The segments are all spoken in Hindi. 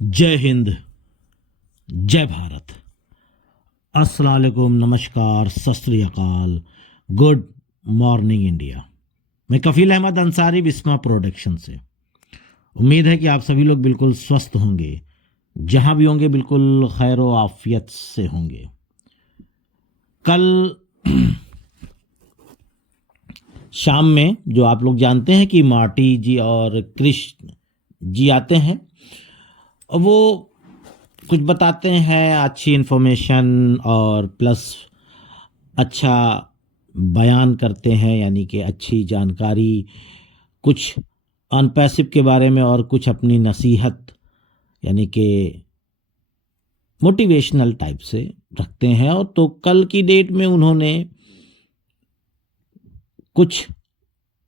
जय हिंद, जय भारत, अस्सलाम वालेकुम, नमस्कार, सत श्री अकाल, गुड मॉर्निंग इंडिया। मैं कफील अहमद अंसारी, बिस्मा प्रोडक्शन से। उम्मीद है कि आप सभी लोग बिल्कुल स्वस्थ होंगे, जहां भी होंगे बिल्कुल खैर व आफियत से होंगे। कल शाम में जो आप लोग जानते हैं कि मार्टी जी और कृष्ण जी आते हैं, वो कुछ बताते हैं, अच्छी इन्फॉर्मेशन और प्लस अच्छा बयान करते हैं, यानी कि अच्छी जानकारी, कुछ अनपैसिव के बारे में और कुछ अपनी नसीहत यानी कि मोटिवेशनल टाइप से रखते हैं। और तो कल की डेट में उन्होंने कुछ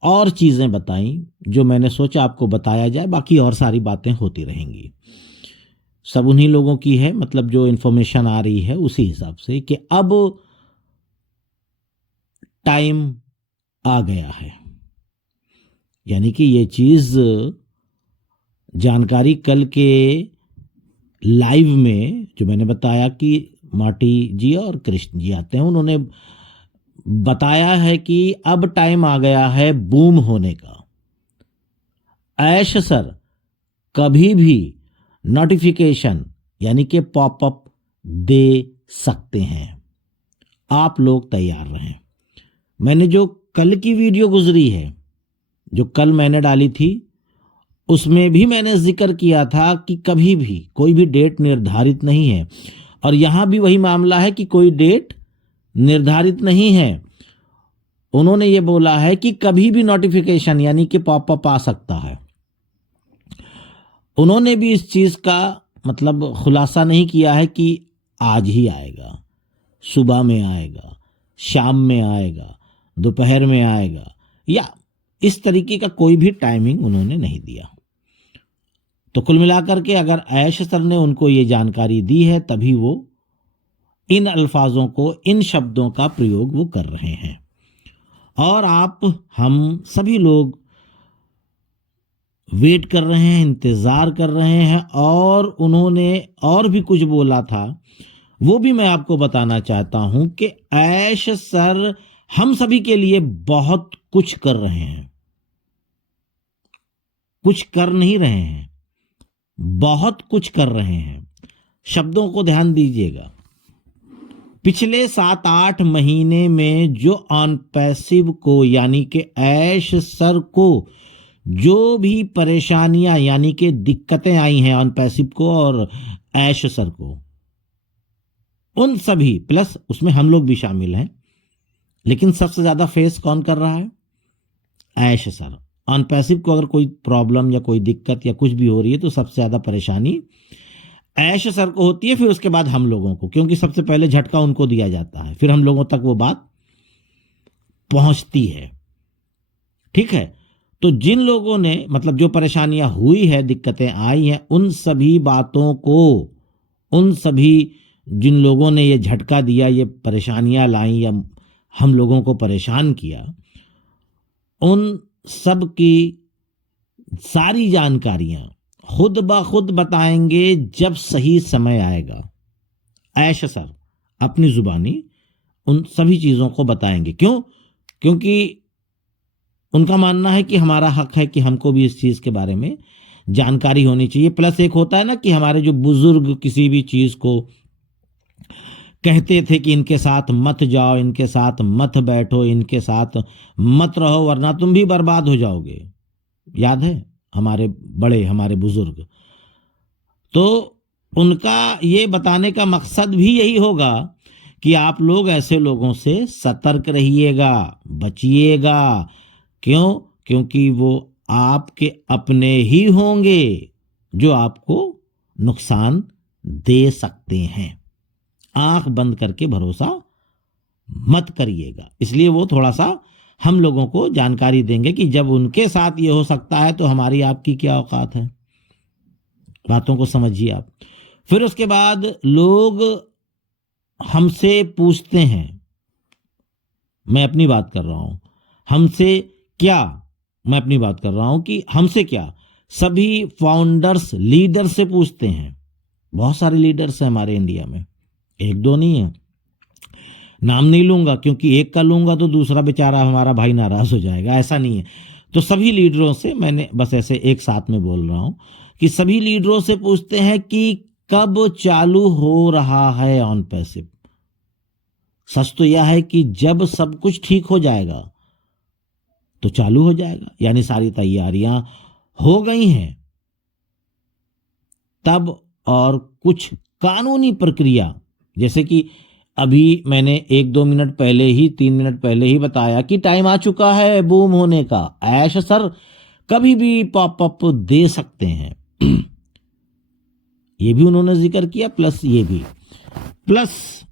और चीज़ें बताई जो मैंने सोचा आपको बताया जाए, बाकी और सारी बातें होती रहेंगी। सब उन्हीं लोगों की है, मतलब जो इन्फॉर्मेशन आ रही है उसी हिसाब से कि अब टाइम आ गया है, यानी कि ये चीज़ जानकारी कल के लाइव में जो मैंने बताया कि मार्टी जी और कृष्ण जी आते हैं, उन्होंने बताया है कि अब टाइम आ गया है बूम होने का। ऐश सर कभी भी नोटिफिकेशन यानी कि पॉपअप दे सकते हैं, आप लोग तैयार रहें। मैंने जो कल की वीडियो गुजरी है, जो कल मैंने डाली थी, उसमें भी मैंने जिक्र किया था कि कभी भी कोई भी डेट निर्धारित नहीं है, और यहां भी वही मामला है कि कोई डेट निर्धारित नहीं है। उन्होंने ये बोला है कि कभी भी नोटिफिकेशन यानी कि पॉपअप आ सकता है। उन्होंने भी इस चीज का मतलब खुलासा नहीं किया है कि आज ही आएगा, सुबह में आएगा, शाम में आएगा, दोपहर में आएगा, या इस तरीके का कोई भी टाइमिंग उन्होंने नहीं दिया। तो कुल मिलाकर के अगर ऐश सर ने उनको ये जानकारी दी है, तभी वो इन अल्फाजों को, इन शब्दों का प्रयोग वो कर रहे हैं। और आप हम सभी लोग वेट कर रहे हैं, इंतजार कर रहे हैं। और उन्होंने और भी कुछ बोला था, वो भी मैं आपको बताना चाहता हूं कि ऐश सर हम सभी के लिए बहुत कुछ कर रहे हैं, कुछ कर नहीं रहे हैं, बहुत कुछ कर रहे हैं। शब्दों को ध्यान दीजिएगा। पिछले 7-8 महीने में जो ऑन पैसिव को यानी कि ऐश सर को जो भी परेशानियां यानी कि दिक्कतें आई हैं ऑन पैसिव को और ऐश सर को, उन सभी प्लस उसमें हम लोग भी शामिल हैं, लेकिन सबसे ज्यादा फेस कौन कर रहा है? ऐश सर। ऑन पैसिव को अगर कोई प्रॉब्लम या कोई दिक्कत या कुछ भी हो रही है तो सबसे ज्यादा परेशानी ऐश सर को होती है, फिर उसके बाद हम लोगों को, क्योंकि सबसे पहले झटका उनको दिया जाता है, फिर हम लोगों तक वो बात पहुंचती है। ठीक है, तो जिन लोगों ने मतलब जो परेशानियां हुई है, दिक्कतें आई हैं, उन सभी बातों को, उन सभी जिन लोगों ने ये झटका दिया, ये परेशानियां लाई या हम लोगों को परेशान किया, उन सब की सारी जानकारियां खुद ब खुद बताएंगे जब सही समय आएगा। ऐश सर अपनी जुबानी उन सभी चीजों को बताएंगे। क्यों? क्योंकि उनका मानना है कि हमारा हक है कि हमको भी इस चीज के बारे में जानकारी होनी चाहिए। प्लस एक होता है ना कि हमारे जो बुजुर्ग किसी भी चीज को कहते थे कि इनके साथ मत जाओ, इनके साथ मत बैठो, इनके साथ मत रहो, वरना तुम भी बर्बाद हो जाओगे। याद है हमारे बड़े, हमारे बुजुर्ग। तो उनका ये बताने का मकसद भी यही होगा कि आप लोग ऐसे लोगों से सतर्क रहिएगा, बचिएगा। क्यों? क्योंकि वो आपके अपने ही होंगे जो आपको नुकसान दे सकते हैं। आंख बंद करके भरोसा मत करिएगा। इसलिए वो थोड़ा सा हम लोगों को जानकारी देंगे कि जब उनके साथ ये हो सकता है तो हमारी आपकी क्या औकात है। बातों को समझिए आप। फिर उसके बाद लोग हमसे पूछते हैं, मैं अपनी बात कर रहा हूं, हमसे क्या, मैं अपनी बात कर रहा हूं कि हमसे क्या, सभी फाउंडर्स लीडर से पूछते हैं। बहुत सारे लीडर्स हैं हमारे इंडिया में, एक दो नहीं है, नाम नहीं लूंगा क्योंकि एक का लूंगा तो दूसरा बेचारा हमारा भाई नाराज हो जाएगा, ऐसा नहीं है। तो सभी लीडरों से, मैंने बस ऐसे एक साथ में बोल रहा हूं कि सभी लीडरों से पूछते हैं कि कब चालू हो रहा है ऑन पैसिव। सच तो यह है कि जब सब कुछ ठीक हो जाएगा तो चालू हो जाएगा, यानी सारी तैयारियां हो गई हैं तब। और कुछ कानूनी प्रक्रिया, जैसे कि अभी मैंने 1-2 मिनट पहले ही, 3 मिनट पहले ही बताया कि टाइम आ चुका है बूम होने का। ऐश सर कभी भी पॉपअप दे सकते हैं ये भी उन्होंने जिक्र किया, प्लस ये भी, प्लस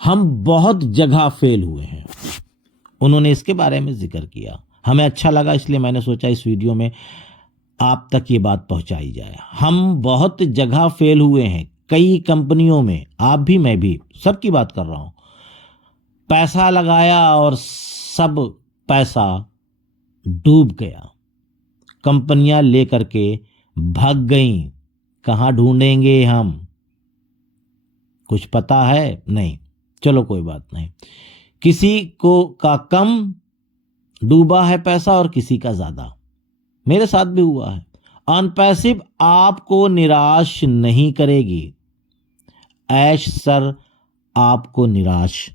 हम बहुत जगह फेल हुए हैं, उन्होंने इसके बारे में जिक्र किया। हमें अच्छा लगा, इसलिए मैंने सोचा इस वीडियो में आप तक ये बात पहुंचाई जाए। हम बहुत जगह फेल हुए हैं, कई कंपनियों में, आप भी मैं भी, सबकी बात कर रहा हूं। पैसा लगाया और सब पैसा डूब गया, कंपनियां लेकर के भाग गईं। कहां ढूंढेंगे हम, कुछ पता है? नहीं, चलो कोई बात नहीं। किसी को का कम डूबा है पैसा और किसी का ज्यादा, मेरे साथ भी हुआ है। ऑन पैसिव आपको निराश नहीं करेगी, ऐश सर आपको निराश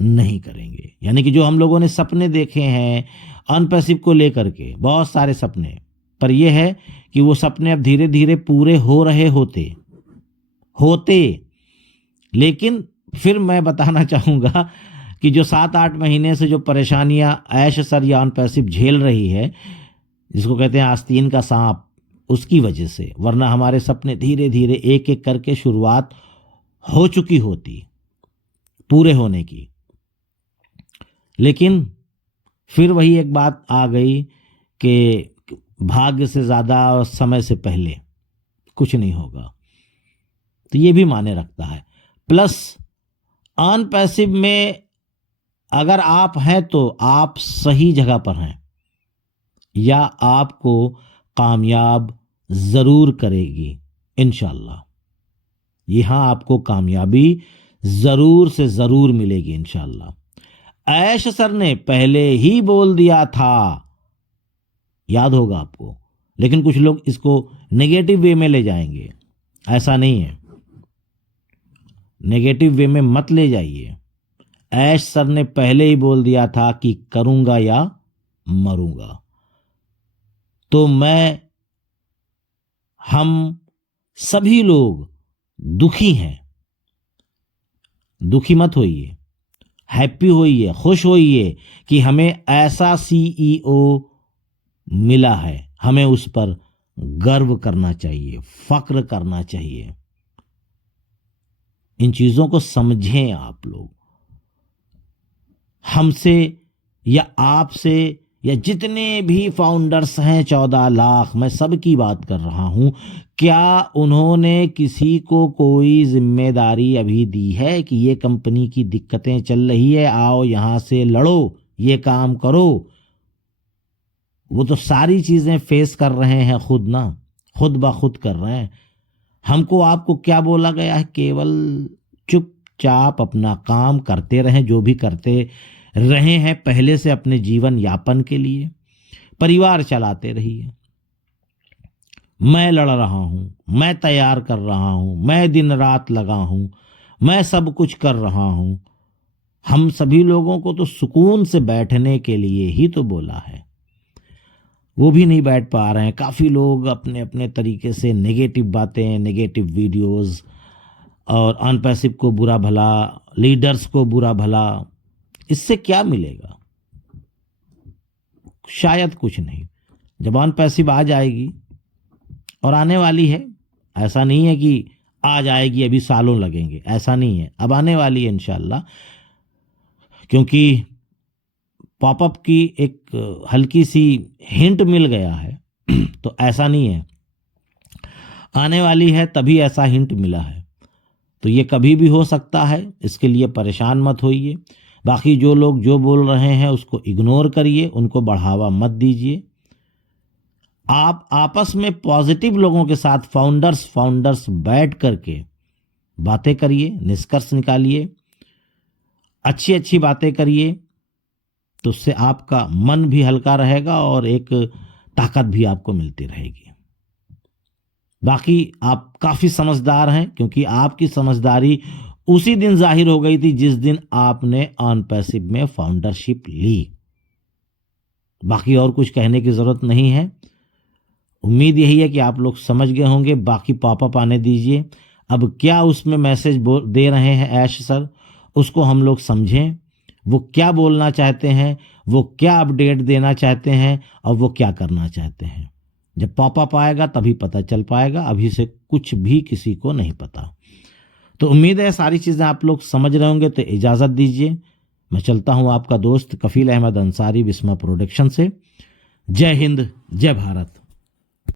नहीं करेंगे। यानी कि जो हम लोगों ने सपने देखे हैं ऑन पैसिव को लेकर के, बहुत सारे सपने, पर यह है कि वो सपने अब धीरे धीरे पूरे हो रहे होते। लेकिन फिर मैं बताना चाहूंगा कि जो 7-8 महीने से जो परेशानियां ऐश सर या ऑन पैसिव झेल रही है, जिसको कहते हैं आस्तीन का सांप, उसकी वजह से, वरना हमारे सपने धीरे धीरे एक एक करके शुरुआत हो चुकी होती पूरे होने की। लेकिन फिर वही एक बात आ गई कि भाग्य से ज्यादा और समय से पहले कुछ नहीं होगा, तो ये भी माने रखता है। प्लस ऑन पैसिव में अगर आप हैं तो आप सही जगह पर हैं, या आपको कामयाब जरूर करेगी इंशाल्लाह। यहां आपको कामयाबी जरूर से जरूर मिलेगी इंशाल्लाह। ऐश सर ने पहले ही बोल दिया था, याद होगा आपको, लेकिन कुछ लोग इसको नेगेटिव वे में ले जाएंगे। ऐसा नहीं है, नेगेटिव वे में मत ले जाइए। ऐश सर ने पहले ही बोल दिया था कि करूंगा या मरूंगा। तो हम सभी लोग दुखी हैं, दुखी मत होइए, हैप्पी होइए, खुश होइए कि हमें ऐसा सीईओ मिला है। हमें उस पर गर्व करना चाहिए, फक्र करना चाहिए। इन चीजों को समझें आप लोग। हमसे या आपसे या जितने भी फाउंडर्स हैं 14 लाख, मैं सबकी बात कर रहा हूं, क्या उन्होंने किसी को कोई जिम्मेदारी अभी दी है कि ये कंपनी की दिक्कतें चल रही है, आओ यहां से लड़ो, ये काम करो? वो तो सारी चीजें फेस कर रहे हैं खुद ना, खुद ब खुद कर रहे हैं। हमको आपको क्या बोला गया है? केवल चुपचाप अपना काम करते रहें, जो भी करते रहे हैं पहले से अपने जीवन यापन के लिए, परिवार चलाते रहिए। मैं लड़ रहा हूं, मैं तैयार कर रहा हूं, मैं दिन रात लगा हूं, मैं सब कुछ कर रहा हूं। हम सभी लोगों को तो सुकून से बैठने के लिए ही तो बोला है, वो भी नहीं बैठ पा रहे हैं। काफ़ी लोग अपने अपने तरीके से नेगेटिव बातें, नेगेटिव वीडियोस, और ऑन पैसिव को बुरा भला, लीडर्स को बुरा भला। इससे क्या मिलेगा? शायद कुछ नहीं। जब ऑन पैसिव आ जाएगी, और आने वाली है, ऐसा नहीं है कि आ जाएगी अभी सालों लगेंगे, ऐसा नहीं है, अब आने वाली है इंशाल्लाह। क्योंकि पॉपअप की एक हल्की सी हिंट मिल गया है तो ऐसा नहीं है, आने वाली है तभी ऐसा हिंट मिला है। तो ये कभी भी हो सकता है, इसके लिए परेशान मत होइए। बाकी जो लोग जो बोल रहे हैं उसको इग्नोर करिए, उनको बढ़ावा मत दीजिए। आप आपस में पॉजिटिव लोगों के साथ फाउंडर्स बैठ करके बातें करिए, निष्कर्ष निकालिए, अच्छी अच्छी बातें करिए, तो उससे आपका मन भी हल्का रहेगा और एक ताकत भी आपको मिलती रहेगी। बाकी आप काफी समझदार हैं, क्योंकि आपकी समझदारी उसी दिन जाहिर हो गई थी जिस दिन आपने ऑन पैसिव में फाउंडरशिप ली। बाकी और कुछ कहने की जरूरत नहीं है। उम्मीद यही है कि आप लोग समझ गए होंगे। बाकी पॉपअप आने दीजिए। अब क्या उसमें मैसेज दे रहे हैं ऐश सर, उसको हम लोग समझें। वो क्या बोलना चाहते हैं, वो क्या अपडेट देना चाहते हैं, और वो क्या करना चाहते हैं। जब पॉपअप आएगा तभी पता चल पाएगा, अभी से कुछ भी किसी को नहीं पता। तो उम्मीद है सारी चीज़ें आप लोग समझ रहे होंगे। तो इजाज़त दीजिए, मैं चलता हूँ आपका दोस्त कफील अहमद अंसारी, विस्मा प्रोडक्शन से। जय हिंद, जय भारत।